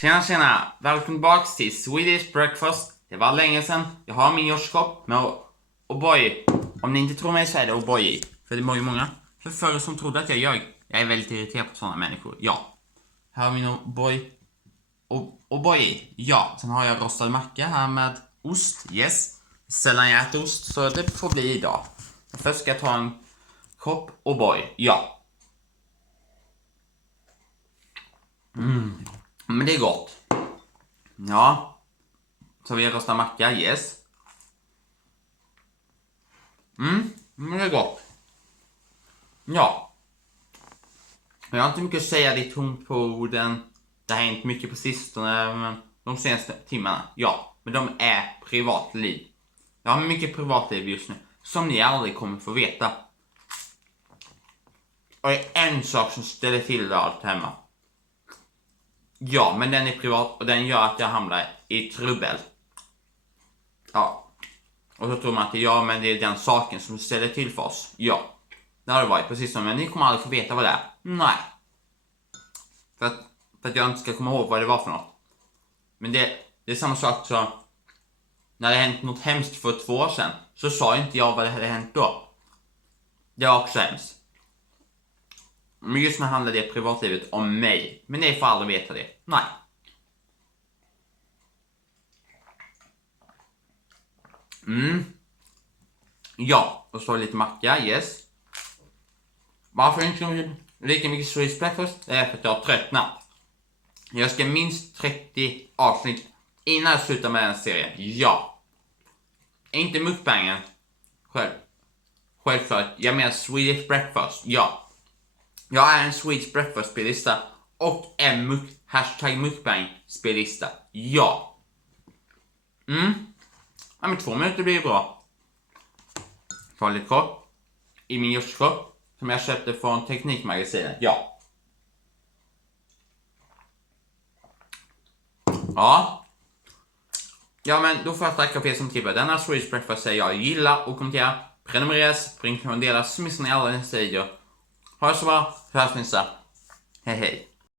Tjena! Välkommen tillbaka till Swedish Breakfast. Det var länge sedan. Jag har min jordskopp med O'boy. Om ni inte tror mig så är det O'boy. För det var ju många förr som trodde att jag ljög. Jag är väldigt irriterad på sådana människor. Ja. Här har vi min O'boy. Ja. Sen har jag rostad macka här med ost. Yes. Sällan jag äter ost så det får bli idag. Först ska jag ta en kopp O'boy. Ja. Men det är gott. Ja. Så vi har rostad macka, yes. Men det är gott. Ja. Jag har inte mycket att säga, det är tomt på orden. Det har hänt mycket på sistone, men de senaste timmarna. Ja, men de är privatliv. Jag har mycket privatliv just nu, som ni aldrig kommer få veta. Och det är en sak som ställer till det allt hemma. Ja, men den är privat och den gör att jag hamnar i trubbel. Ja. Och så tror man att men det är den saken som ställer till för oss. Ja. Det har det varit precis som, men ni kommer aldrig få veta vad det är. Nej. För att jag inte ska komma ihåg vad det var för något. Men det är samma sak som när det hänt något hemskt för 2 år sedan, så sa inte jag vad det hade hänt då. Det var också hemskt. Men just nu handlar det privatlivet om mig. Men ni får aldrig veta det. Nej. Ja, och så lite macka, yes. Varför inte lika mycket Swedish Breakfast? Det är för att jag har tröttnat. Jag ska minst 30 avsnitt innan jag slutar med den serien. Ja. Inte mukbangen. Självklart. Jag menar Swedish Breakfast. Ja. Jag är en Swedish Breakfast-spellista och en #mukbang-spellista. Ja. Ja, men 2 minuter blir bra. Ta lite kopp i min jordskopp som jag köpte från Teknikmagasinet. Ja. Ja, men då får jag tacka för er som tippar. Denna Swedish Breakfast säger jag gilla och kommentera. Prenumerera, spring och dela så missar ni alla nästa video. Ha det så bra, hörs nästa. Hej hej.